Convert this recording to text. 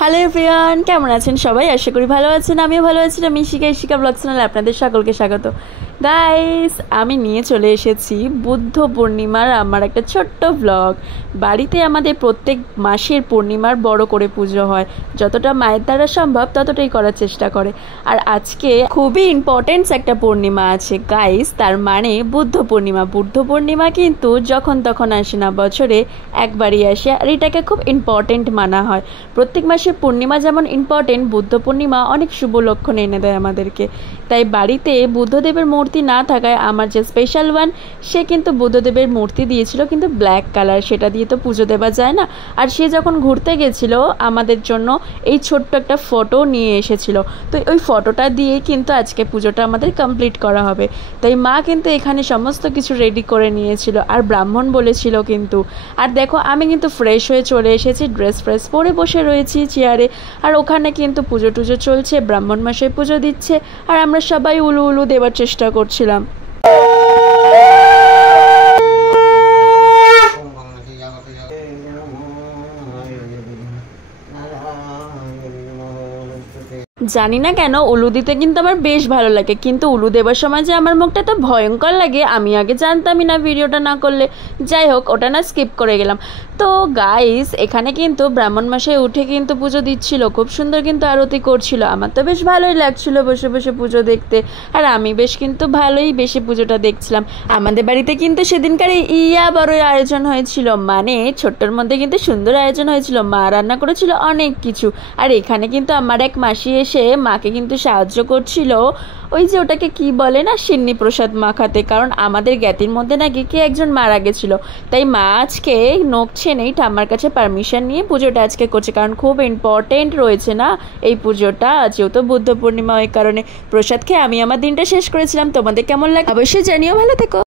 Hello everyone, কেমন আছেন সবাই? আশা করি ভালো আছেন। আমিও ভালো আছি। আমি শিখা ব্লগ চ্যানেলে আপনাদের সকলকে স্বাগত। গাইস, আমি নিয়ে চলে এসেছি বুদ্ধ পূর্ণিমার আমার একটা ছোট্ট ব্লগ। বাড়িতে আমাদের প্রত্যেক মাসের পূর্ণিমার বড় করে পুজো হয়, যতটা মায়ের দ্বারা সম্ভব ততটাই করার চেষ্টা করে। আর আজকে খুবই ইম্পর্টেন্ট একটা পূর্ণিমা আছে গাইস, তার মানে বুদ্ধ পূর্ণিমা। বুদ্ধ পূর্ণিমা কিন্তু যখন তখন আসে না, বছরে একবারই আসে। আর এটাকে খুব ইম্পর্টেন্ট মানা হয়। প্রত্যেক মাসে পূর্ণিমা যেমন ইম্পর্টেন্ট, বুদ্ধ পূর্ণিমা অনেক শুভ লক্ষণ এনে দেয় আমাদেরকে। তাই বাড়িতে বুদ্ধদেবের মূর্তি না থাকায় আমার যে স্পেশাল ওয়ান, সে কিন্তু বুদ্ধদেবের মূর্তি দিয়েছিল, কিন্তু ব্ল্যাক কালার, সেটা দিয়ে তো পুজো দেওয়া যায় না। আর সে যখন ঘুরতে গেছিল আমাদের জন্য এই ছোট্ট একটা ফটো নিয়ে এসেছিল। তো ওই ফটোটা দিয়ে কিন্তু আজকে পুজোটা আমাদের কমপ্লিট করা হবে। তাই মা কিন্তু এখানে সমস্ত কিছু রেডি করে নিয়েছিল, আর ব্রাহ্মণ বলেছিল কিন্তু। আর দেখো, আমি কিন্তু ফ্রেশ হয়ে চলে এসেছি, ড্রেস ফ্রেস পরে বসে রয়েছি চেয়ারে। আর ওখানে কিন্তু পুজো টুজো চলছে, ব্রাহ্মণ মশাই পুজো দিচ্ছে, আর আমরা সবাই উলু উলু দেওয়ার চেষ্টা করছিলাম। জানি না কেন উলু দিতে কিন্তু আমার বেশ ভালো লাগে, কিন্তু উলু দেবার সময় যে আমার মুখটা তো ভয়ঙ্কর লাগে, আমি আগে জানতামই না ভিডিওটা না করলে। যাই হোক, ওটা না স্কিপ করে গেলাম। তো গাইস, এখানে কিন্তু ব্রাহ্মণ মশাই উঠে কিন্তু পুজো দিচ্ছিল, খুব সুন্দর কিন্তু আরতি করছিল। আমার তো বেশ ভালোই লাগছিল বসে বসে পুজো দেখতে, আর আমি বেশ কিন্তু ভালোই বেশি পুজোটা দেখছিলাম। আমাদের বাড়িতে কিন্তু সেদিনকার বড় আয়োজন হয়েছিল, মানে ছোট্টর মধ্যে কিন্তু সুন্দর আয়োজন হয়েছিল। মা রান্না করেছিল অনেক কিছু। আর এখানে কিন্তু আমার এক মাসি এসে মাকে কিন্তু সাহায্য করছিল, ওই যে ওটাকে কি বলে না, সিন্নি প্রসাদ মাখাতে। কারণ আমাদের জ্ঞাতির মধ্যে নাকি কে একজন মারা গেছিল, তাই মা আজকে নখছে নেই, ঠাম্মার কাছে পারমিশন নিয়ে পুজোটা আজকে করছে। কারণ খুব ইম্পর্টেন্ট রয়েছে না এই পুজোটা, যেহেতু বুদ্ধ পূর্ণিমা, ওই কারণে প্রসাদ খেয়ে আমি আমার দিনটা শেষ করেছিলাম। তোমাদের কেমন লাগে অবশ্যই জানিও। ভালো থেকো।